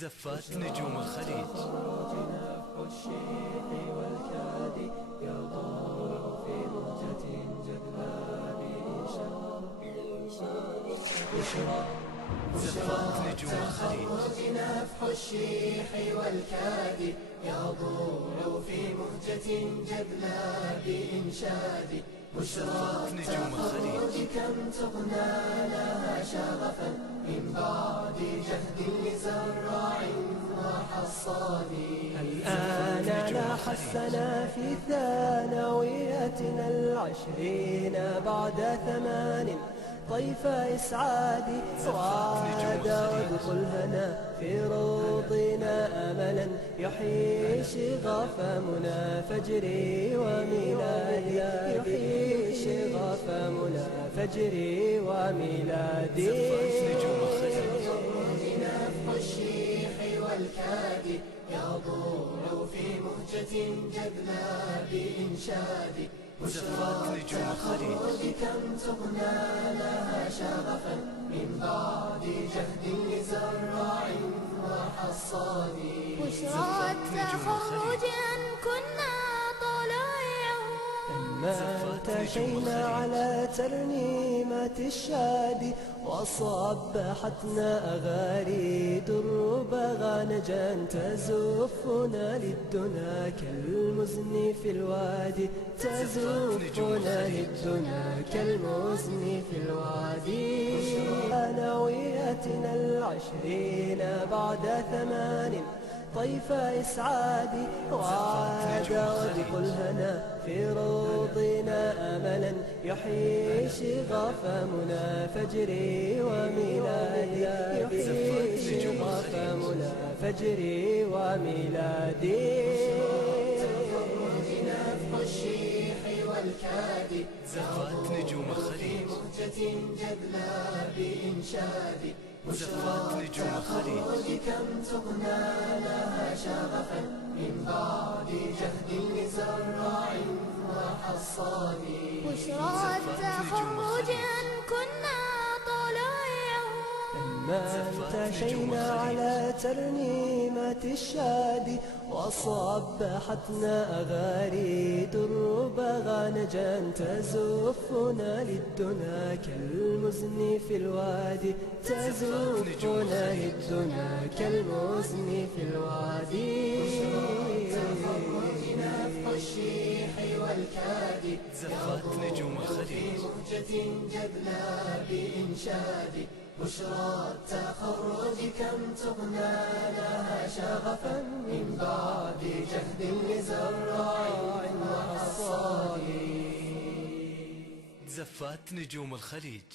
زفات نجوم الخليج. نفح الشيح والكادي يضر في ضجة جذاب زفات نجوم الخليج. نفح الشيح والكادي يضر في مهجة جذاب إنشاد زفات نجوم الخليج. كم تغنى لها شغفا من بعد جهد لزراع وحصاد. الآن لاح السنا في ثانوياتنا العشرين بعد 8 طيف إسعادي وعاد وادخل هنا في روضنا أملا يحيي شغف منى فجري وميلادي يحيي شغف منى فجري وميلادي. نفح الشيح والكادي يضوع في مهجة جذاب إنشاد زفات نجوم الخليج. كم تغنى لها شغفا من بعد جهد لزراع وحصاد. بشرى التخرج أن كنا طلائعه ما انتشينا على ترنيمة الشادي وصبحتنا أغاري درب غانجا تزفنا للدنا كالمزن في الوادي تزفنا للدنا كالمزن في الوادي. ثانوياتنا العشرين بعد 8 طيف إسعادي وعاد وادخل هنا في روضنا أملا يحيي شغف منى فجري وميلادي يحيي شغف منى فجري وميلادي. نفح الشيح والكادي زفات نجوم الخليج. مهجة جذاب إنشاد زفات نجوم الخليج. كم تغنى لها شغفا من بعد جهد لزراع وحصاد. بشرى التخرج أن كنا طلائعه ما انتشينا على ترنيمة الشادي وصبحتنا أغاري درب غانجا تزفنا للدنا كالمزن في الوادي تزفنا للدنا كالمزن في الوادي. نفح الشيح والكادي زفات نجوم الخليج. مهجة جذاب إنشاد بشرى التخرج كم تغنى لها شغفا من بعد جهد لزراع وحصاد. زفات نجوم الخليج.